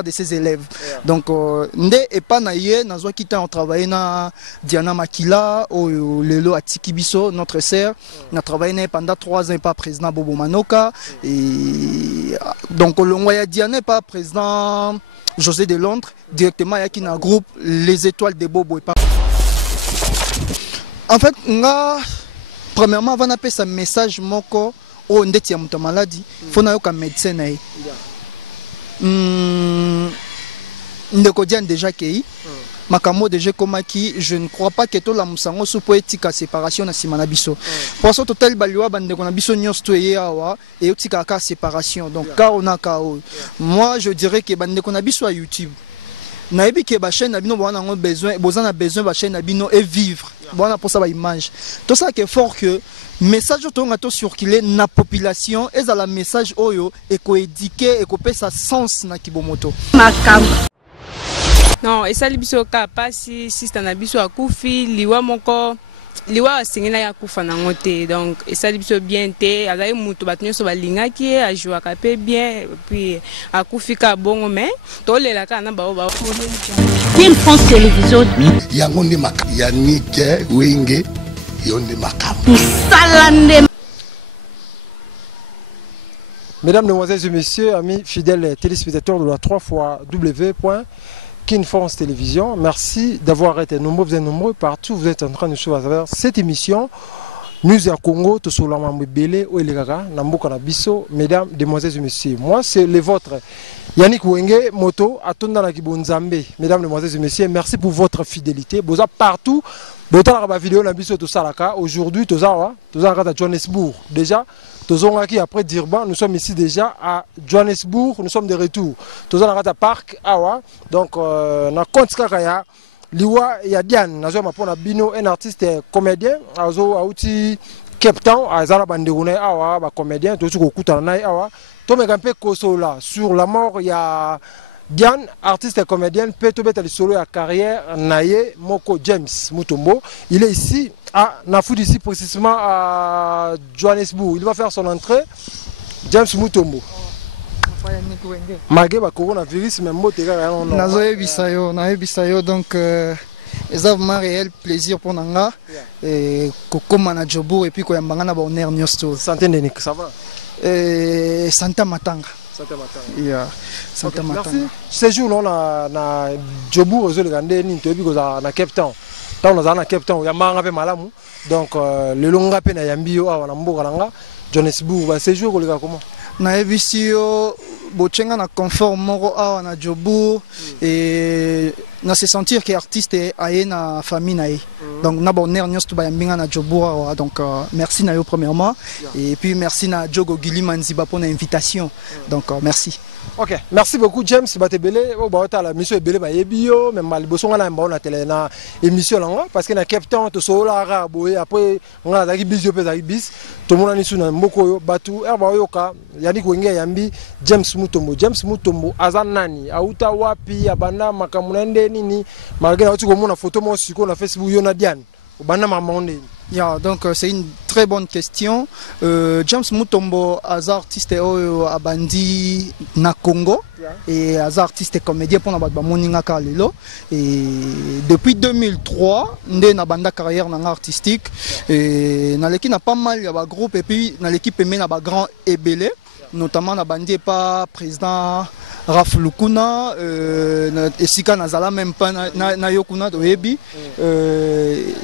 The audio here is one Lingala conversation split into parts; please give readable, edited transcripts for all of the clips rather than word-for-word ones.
de ses élèves. Donc, nde et pas naïe, nazwa kita on travaille na Diana Makila, au Lelo Atikibiso, notre sœur. On a travaillé pendant 3 ans pas président Bobo Manoka. Et donc, le Diana pas président José de Londres, directement il y a un groupe Les Étoiles de Bobo. En fait, premièrement, avant d'appeler ce message, moko, on dit qu'il y a une maladie, il faut un médecin. Ndeko Diane déjà qui Makamo déjà comme qui je ne crois pas que tout la musango sous poétique à séparation na simana biso pour ça total baliwa bande ko na biso nyonso ye awa et utika ka séparation donc car on a kao moi je dirais que bande ko na biso à YouTube na ebi ke ba chaîne na bino bona ngo besoin besoin ba chaîne na bino et vivre bona pour ça ba image tout ça que fort que message to ngato circuler na population et à la message oyo et ko éduquer et ko pesa sens na kibomoto makam non et ça libiso ka pasi sister na biso akufi liwa moko liwa singena ya kufa na ngote donc et ça libiso bien te azai mutu batunyo so balingaki a joua ka pe bien puis akufi ka bongo mais to lela ka na ba King France Télévision yango ndi maka Yannick Wenge yonde makam Salande. Mesdames, Mesdemoiselles et Messieurs, amis fidèles téléspectateurs de la 3xW.King Télévision, merci d'avoir été nombreux, vous êtes nombreux partout, vous êtes en train de suivre à travers cette émission. Nous à Congo, tout sur la Mambélé, ou Elegara, Namboka Nabiso, mesdames, demoiselles et messieurs. Moi, c'est le vôtre, Yannick Wenge, Moto, Atunda Nakibonzambe. Mesdames, demoiselles et messieurs, merci pour votre fidélité. Vous êtes partout. Vidéo Nabiso, tout ça, aujourd'hui, tout ça, à Johannesburg. Déjà, après Durban, nous sommes ici déjà à Johannesburg, nous sommes de retour. Tout ça, à Parc, Awa. Donc, na compte Kakaya. Liwa ya Diane, nazo mapona bino un artiste comédien, azo auti Cape Town, azala bandegune awa ba comédien, to tuko kutana naye awa. To mekampe kosola sur la mort ya Diane, artiste comédienne, peut to beta solo ya carrière naye Moko James Mutombo. Il est ici à Nafoud ici précisément à Johannesburg. Il va faire son entrée. James Mutombo. Malgré le coronavirus, même moi, je suis donc c'est vraiment réel plaisir pour nous et comme manager et puis quand on a bonheur nyosto santé Denik ça va Santa Matanga yeah Santa Matanga merci ce jour là na Jobu réseau regardé ni to bi ko na Cape Town tant on na Cape Town ya manga pe malamu donc le longa pe na yambio awa na mboka nanga Johannesburg ba ce jour ko le comment na ebisio bochenga na confort moro awa na Jobu et na se sentir que artiste aye na famille na ye donc na bonheur nyonso ba yambinga na Jobu awa donc merci na yo premièrement et puis merci na Jogo Gili Manziba pour l'invitation donc merci. Ok, merci beaucoup James Batebele. La mission est belle, même Maliboso on a une télé na émission là parce que na Cape Town to sola arabe après on a des bis tout le monde ni suna mboko batu erba yoka Yannick Wenge yambi James Mutombo azanani auta wapi abanda makamunende nini malgré na tuko mona photo mo siko na Facebook yo na Diane banda mamonde. Yeah, donc c'est une très bonne question. James Mutombo, artiste à Bandi na Congo et artiste comédien pour la Moninga Kalelo. Et depuis 2003, ndé na banda carrière na artistique et na l'équipe n'a pas mal de groupe et puis na l'équipe aimé na grand Ebele, notamment na bandi pas président Raf Lukuna et Sika Nazala même pas na Yokuna Doebi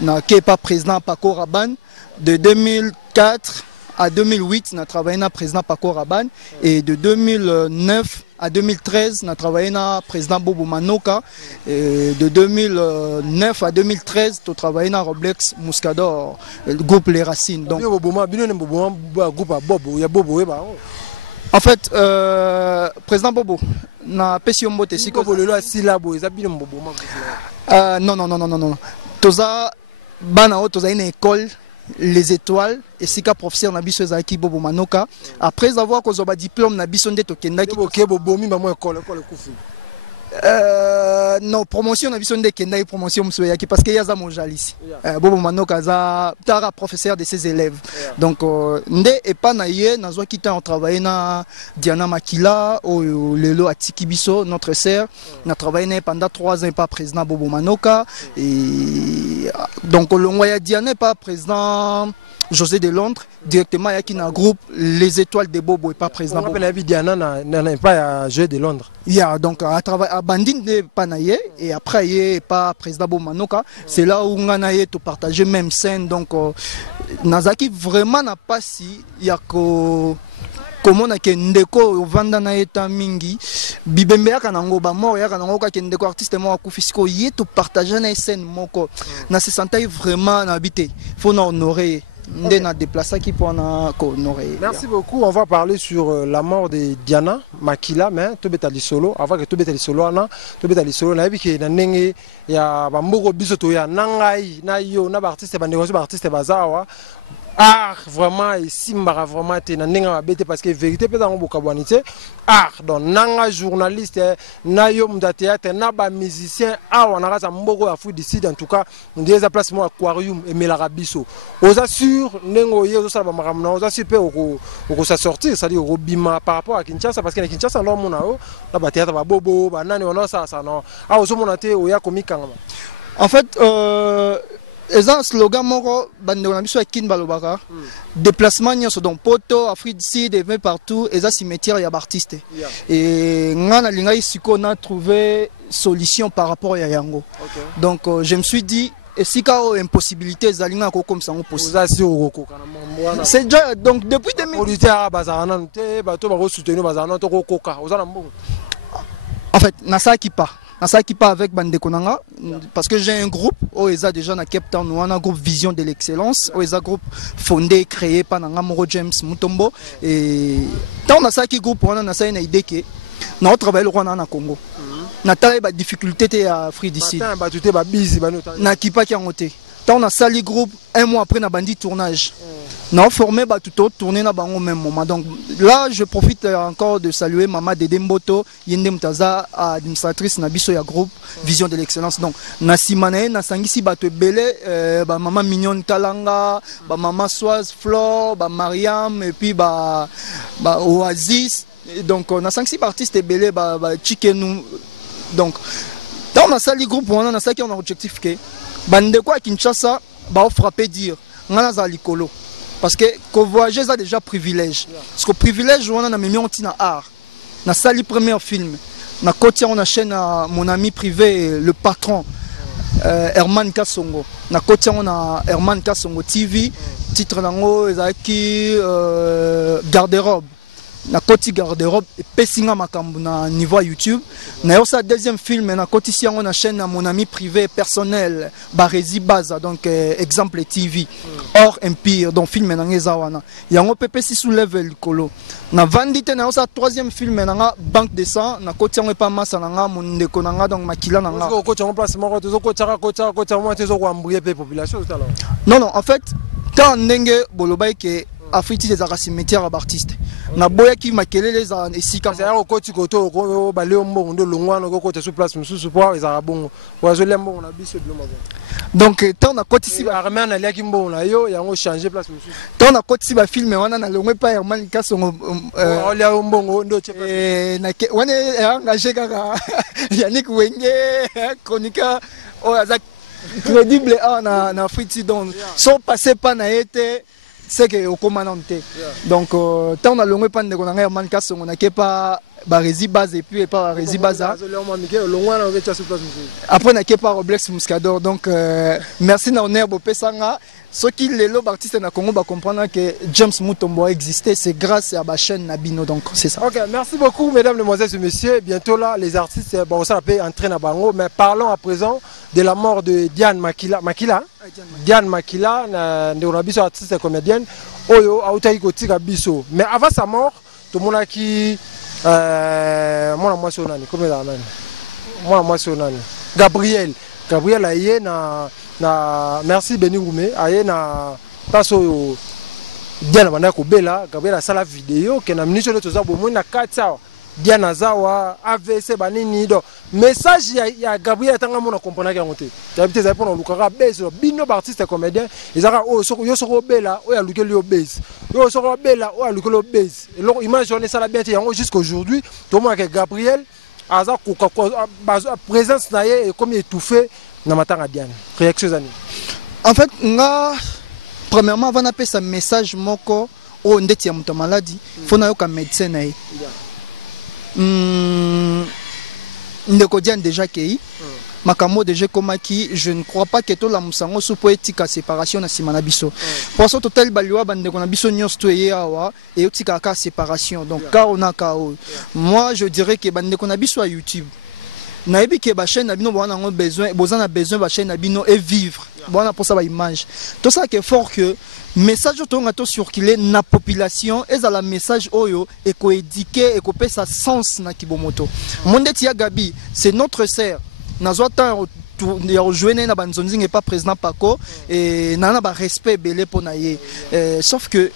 na qui est pas président Paco Rabanne de 2004 à 2008 na travaillé na président Paco Rabanne et de 2009 à 2013 na travaillé na président Bobo Manoka et de 2009 à 2013 tu travaillé na Roblex Muscador le groupe Les Racines donc en fait, président Bobo, na Pession Bote, si Bobo le loi syllabo, ils habitent Bobo. Non. Toza Banao, toza une école, les étoiles, et si ka professeur na biso zaki Bobo Manoka. Après avoir causé un diplôme na biso nde tokendaki. Ok, Bobo mi maman école kufu. non, promotion, on a vu son dékenda promotion, parce qu'il y a ça mon ici. Bobo Manoka, tara professeur de ses élèves. Donc, ndé et pas naïe, nazo qui t'a travaillé na Diana Makila, au Lelo Atikibiso, notre sœur, on a travaillé pendant 3 ans pas président Bobo Manoka. Et donc, le Diana pas président José de Londres, directement, il y a qui dans le groupe Les Étoiles de Bobo et pas président. On appelle Diana n'a pas José de Londres. Il y a donc à travailler à Bandine de Panaye et après il n'est pas président Bobo Manoka. C'est là où on a tout partagé même scène. Donc Nazaki vraiment n'a pas si il y a que comment on a que ndeko vanda na eta mingi bibembe yaka nango ba mort yaka nango ka ndeko artiste mo akufisiko yé tout partager na scène moko na se sentait vraiment habité faut honorer. Okay. Merci beaucoup. On va parler sur la mort de Diana Makila, mais tout est solo. Avant que tout est solo, tout est solo. Na biki na nenge ya bamboko bisoto ya nangai na yo na artiste bandeko artiste bazawa. Ah, vraiment, ici, vraiment, tu es bête parce que vérité, peut être bokabwanité. Ah, donc, nanga journaliste, nayom da théâtre, naba musicien, ah, on a un mbogo à fou d'ici, en tout cas, on dit placement aquarium et melarabiso. Aux assure, nengoye, aux assure, aux assure, au sortir, c'est-à-dire au bima par rapport à Kinshasa, parce que Kinshasa, l'homme, on a, là, théâtre, bobo, banane, on a ça, non. Ah, aux hommes, on a été, au yakomi, en fait, et un slogan moro bandeko kin balobaka déplacement nyonso donc poto Afrique Sud et partout et ça cimetière ya artiste et ngana linga siko na trouvé solution par rapport à yango. Donc je me suis dit et si ka impossibilité zalinga ko comme ça on possible c'est déjà donc depuis 2000 en fait nasa qui pas avec Bandeko Nanga parce que j'ai un groupe OESA déjà na Cape Town, on a un groupe Vision de l'excellence, OESA groupe fondé créé par Nanga Moro James Mutombo et tant on a ça qui groupe on a ça une idée que na travail le Rwanda na Congo. Na taille ba difficulté à Afrique d'ici. Na kipa qui a monté. Tant on a ça les groupes un mois après na bandi tournage. Non, formé bah tout autre tourner na bango même moment. Donc là je profite encore de saluer maman Dede Mboto Yende Mutaza administratrice na biso ya groupe Vision de l'excellence. Donc na simane na sangisi ba to belé ba maman Mignon Kalanga, ba maman Soise Flore, ba Mariam et puis ba Oasis. Et donc na sangisi artistes belé ba Chikenu. Donc dans na sali groupe on a ça qui on a objectif que bande quoi Kinshasa ba frapper dire ngana za likolo. Parce que voyager ça déjà privilège. Parce que privilège on a mis on tina art. Na sali premier film. Na côté on a chaîne mon ami privé le patron Herman Kasongo. Na côté on a Herman Kasongo TV titre nango ezaki garde-robe. Na côté garde-robe et pessinga makambu na niveau YouTube. Na yo sa deuxième film na côté si on a chaîne mon ami privé personnel Barezi Baza donc exemple TV Or Empire donc film na ngeza wana. Yango pepe si soulève le colo. Na vandite na yo sa troisième film na banque de sang na côté on pas massa na mon ndeko na donc makila na nga. Côté on place moko to côté moi tezo ko embrouiller population tout à l'heure. Non en fait quand ndenge bolobai ke Afrique des cimetières à artistes. Na boya ki makelele za esika c'est au côté koto ko ba leombo ndo longwana ko côté sur place mususu pour za bongo wazo lembo na biso biloma. Donc tant na côté si ba armée na liaki mbo na yo yango changer place mususu. Tant na côté si ba filmer wana na longwe pa Herman Kasongo olia mbongo ndo chepa na wana engagé kaka Yannick Wenge chroniqueur o za crédible na Afrique donc sont passés pas na été c'est que au commandante donc tant on a longue pan de qu'on a Herman Kasongo na kepa Barezi base et puis pas Barezi baza après na kepa Roblex Muscador donc merci na honneur bopesanga ceux qui les lob artistes na Congo va comprendre que James Mutombo a existé c'est grâce à ma chaîne Nabino donc c'est ça. OK, merci beaucoup mesdames, mesdemoiselles et messieurs. Bientôt là les artistes bon ça peut entrer na bango mais parlons à présent de la mort de Diane Makila. Diane Makila na biso artiste comédienne oyo autayi kotika biso mais avant sa mort tout le monde qui mwana mwasi onani comme ça nani mwana mwasi onani Gabriel aye na merci Beni Ngoumé aye na paso Diane bana ko bela Gabriel a sala vidéo que na ministre de toza bomoi na 4 ans Diana Zawa, AVC, Banini, donc message il y a Gabriel Tangamon comprendre qu'il y a monté. Tu as habité ça pour nous Lukara base, bino artiste comédien, ils ont oh yo soko bela, oh ya lukeli yo base. Yo soko bela, oh ya lukeli yo base. Et donc imaginez ça la bien jusqu'à aujourd'hui, tout le monde avec Gabriel, Aza présence naie et comme étouffé na matanga Diana. Réaction Zani. En fait, nga premièrement avant d'appeler ce message moko o ndeti ya muto maladi, faut na yo ka médecin nae. Ndeko Diane déjà kei makambo déjà komaki, je ne crois pas que to la musango sous poétique séparation na simana biso parce que total baliwa bande ko na biso nyos to awa et otika ka séparation donc car on a kao moi je dirais que bande ko na biso à YouTube na ebi ke ba chaîne na bino bana ngo besoin bozana besoin ba chaîne na bino et vivre bana pour ça ba image tout ça que fort que message to ngato circuler na population et à la message oyo et ko éduquer et ko pesa sens na kibomoto monde tia Gabi c'est notre sœur nazwata ya rejoindre na banzonzing et pas président Paco et nana ba respect belé pour naie sauf que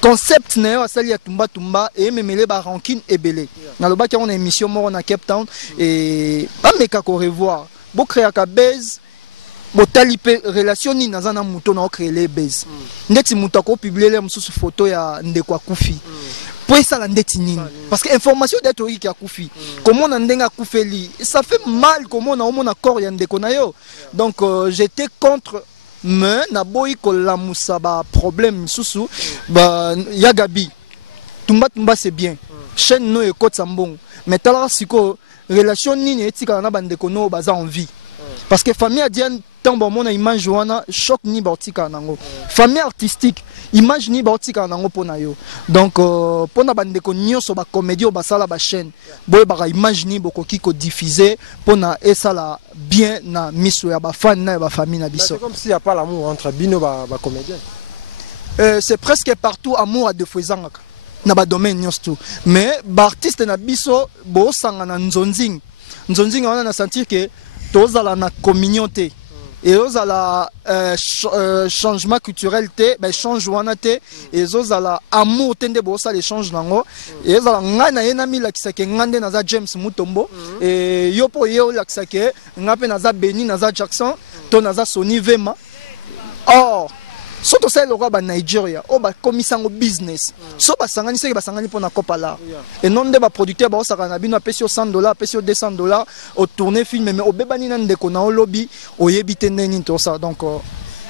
concept na yo asali ya tumba et memele ba rancune ebele na loba ki on a émission mort na Cape Town et pas meka ko revoir bo créer ka base bo talipe relation ni nazana muto na créer les base ndeti muto ko publier les mususu photo ya ndeko akufi pour ça la ndeti nini parce que information d'être qui a kufi comment on ndenga kufeli ça fait mal comment on a mon accord ya ndeko na yo donc j'étais contre mais na boy ko la musaba problème susu ba ya Gabi tumba c'est bien chaîne no e côte sambon mais tala siko relation nini etika na bande ko no baza en vie parce que famille a Diane tambo mona image wana choc ni bautika nango famille artistique image ni bautika nango pona yo donc pona bande ko nyoso ba comédie o basala ba chaîne boy ba image ni boko kiko diffuser pona esala bien na miso ya ba fan na ba famille na biso. C'est comme s'il y a pas l'amour entre bino ba comédien. C'est presque partout amour à deux fois na ba domaine nyos mais ba artiste na biso bo sanga na nzonzing on a sentir que tozala na communauté et ozala changement culturel te ben change wana te et ozala amour tende bo ça l'échange nango et ozala ngana yena mila kisake ngande na za James Mutombo et yopo yo la kisake ngape na za Beni na za Jackson to na za Sony Vema or surtout ça le roi ba Nigeria o ba komisango business so ba sangani se ba sangani pona kopala et non de ba producteur ba saka na bino apesi $100 apesi $200 au tourner film mais au bebani na ndeko na lobby o yebite neni to ça donc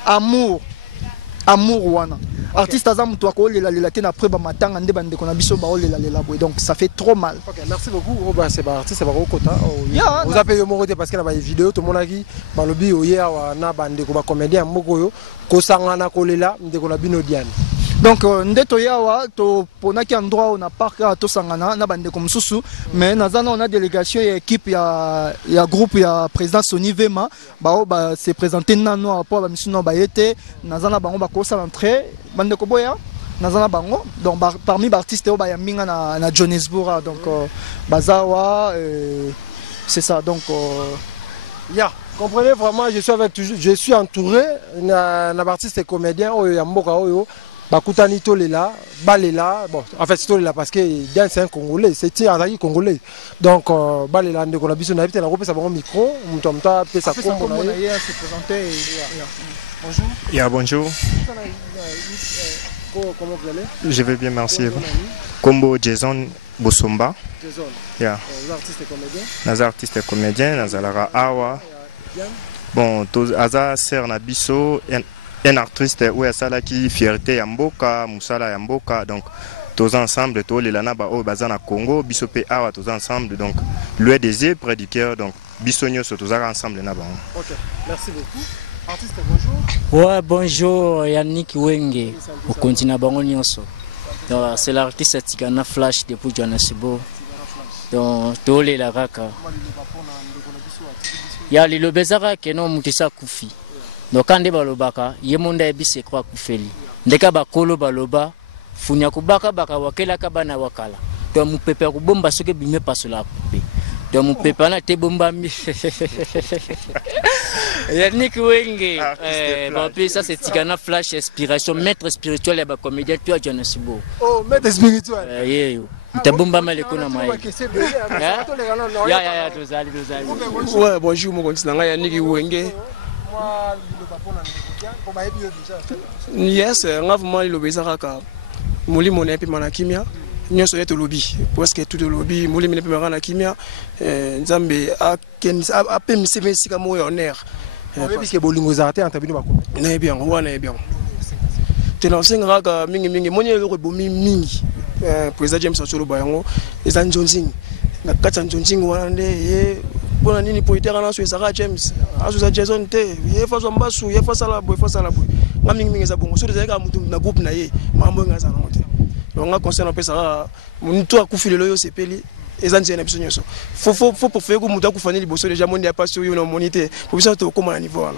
amour wana artiste aza muto akolela lela te na après ba matanga nde bande ko na biso ba olela lela boy donc ça fait trop mal. OK, merci beaucoup. C'est ba artiste ba kota vous appelez mo côté parce que na ba vidéo to monaki ba lobby o ya na bande ko ba comédien moko yo ko sangana kolela ndeko na bino Diane. Donc ndeto yawa to ponaki endroit on a parc to sangana na bande comme susu mais nazana on a délégation et équipe ya groupe ya président Sony Vema ba se présenter nano rapport ba mission ba yete nazana bango ba ko sa l'entrée bande ko boya nazana bango donc parmi les artistes ba ya minga na Johannesburg donc bazawa c'est ça donc comprenez vraiment je suis entouré na artiste et comédien oyo ya mboka oyo bakutani tolela balela bon en fait c'est tolela parce que Diane c'est un Congolais c'est un Congolais donc balela ndeko na biso na bité na kopesa bango micro mutomta pesa kombo na ye se présenter bonjour. Bonjour. Comment vous allez? Je vais bien, merci. Combo Jason Bosomba. Jason. Artiste et comédien. Naza artiste et comédien, Nazalara Awa. Bon, Aza Ser Nabiso, un artiste où il y a qui fierté Yamboka, Moussala Yamboka, donc tous ensemble, tous les Lanaba au Bazana Congo, Bisopé Awa, tous ensemble, donc l'ouest des yeux près du cœur, donc Bissonio, tous ensemble. Ok, merci beaucoup. Artiste, bonjour. Ouais, bonjour, Yannick Wenge, au continent Bango Nyonso. C'est l'artiste Tigana Flash depuis Johannesburg. Donc, tous les Laraka. Il y a le Bezara qui est non Moutissa Koufi. Donc, quand on balobaka, yemonda ebise kwa kufeli. Ndeka bakolo baloba, funya kubaka baka wakela kabana wakala. Donc, mon pépé kubomba soke bime pasola coupe. Donc, mon pépé na te bomba mi. Yannick Wenge, ça c'est Tigana Flash Inspiration, maître spirituel et comédien, tu as Johannesburg. Oh, maître spirituel. Ntabomba malekona mai. Ya tozali. Ouais, bonjour mon continent ya niki wenge. Yes, ngavuma lobeza kaka. Muli mona pe manakimia. Nyonso yeto lobby presque tout lobby muli mine pe marana kimia nzambe a pe misebe sika moyo honneur. Parce que bolingo zate antabino bako. Na bien, wana bien. Tena singa ka mingi moni le bomi mingi. Président James Acholo Bayango eza njonzing. Na kata njonzing wana nde ye bona nini poitera na so ezaka James. Azuza Jason te. Ye fa so mbasu, ye fa sala boy. Nga mingi eza bongo. So ezaka mutu na groupe na ye. Mambo ngaza na mote. Donc nga conseil na pesa mutu akufi lelo yo sepeli. Ezanzi na biso nyoso. Faut pour faire mutu akufani liboso déjà moni ya pas sur yo na monité. Pour biso to koma na niveau là.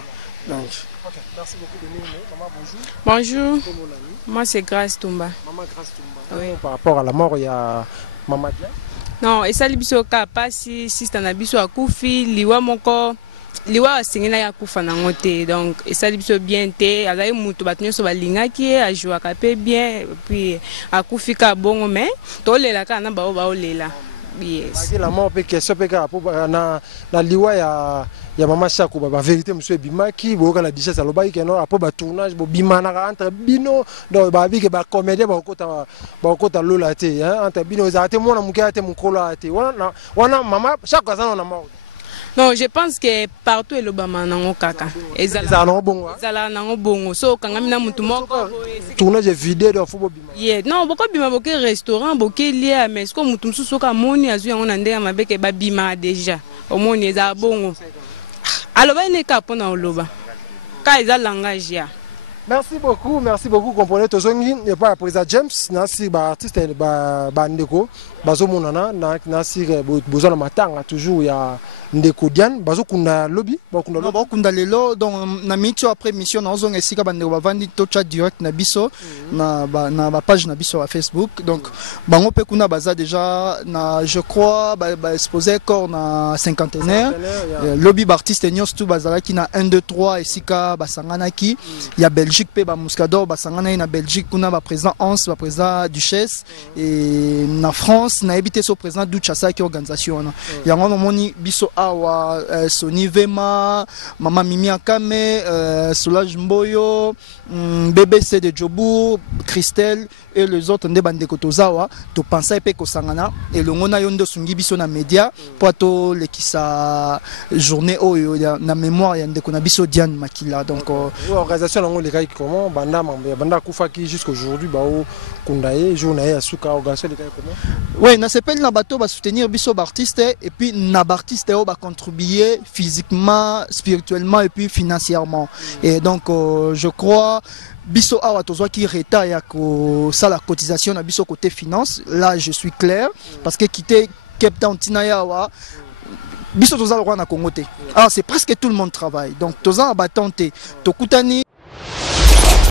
Donc OK, merci beaucoup de nous. Maman bonjour. Bonjour. Moi c'est Grace Tumba. Maman Grace Tumba. Oui. Par rapport à la mort il y a Maman Dia. Non, et ça libiso ka pasi sister na biso akufi liwa moko liwa singina ya kufa na ngote donc et ça libiso bien te azai mutu batunyo so balingaki a joua ka pe bien puis akufi ka bongo mais to lela ka na ba olela. Yes. La mort peut question peut na liwa ya Maman Shako ba vérité monsieur bimaki boka la dicha saloba ki no apo ba tournage bo bimana entre bino donc ba bi ke ba comédie ba kota lola te hein entre bino za te mona mukia te mukolo te wana Maman Shako za na mort. Non, je pense que partout est le Obama nango kaka. Ezala nango bongo. So kangami na mutu moko. Tournage vidéo do fobo bima. Yeah, non, boko bima boke restaurant, boke lié mais ce que mutu msusu ka moni azu yango na ndenge mabeke ba bima déjà. Omoni eza bongo. Aloba ne ka pona oloba. Ka eza langage ya. Merci beaucoup. Comprenez tozongi et pas président James nasi ba artiste ba ndeko bazo monana nasi bozona matanga toujours ya ndeko Diane bazo kunda lobby ba kunda lelo donc na micho après mission na zonga esika ba ndeko ba vandi to chat direct na biso na ba page na biso à Facebook donc bango pe kuna baza déjà na je crois ba exposer corps na cinquantenaire lobby ba artiste nyos tout bazala ki na 1 2 3 esika basangana ki ya Belgique pe ba Muscador basangana na Belgique kuna ba président Hans ba président Duchesse et na France na habité so président Duchassa qui organisation yango no moni biso awa Sony Vema Mama Mimi Akame Solange Mboyo BBC de Jobu Christelle et les autres nde bandeko tozawa to pensa pe ko sangana et le ngona yondo sungi biso na média pour to lekisa journée oyo na mémoire ya ndeko na biso Diane Makila donc organisation ngo les comment banda kufaki jusqu'aujourd'hui ba o kundaye journée ya suka organisation les comment oui na s'appelle na bato ba soutenir biso artiste et puis na artiste o ba contribuer physiquement spirituellement et puis financièrement et donc je crois biso awa tozwa ki reta ya ko ça la cotisation na biso côté finance là je suis clair parce que quitter Cape Town Tinayawa biso tozala na Congo te alors c'est presque tout le monde travaille donc toza abatante tokutani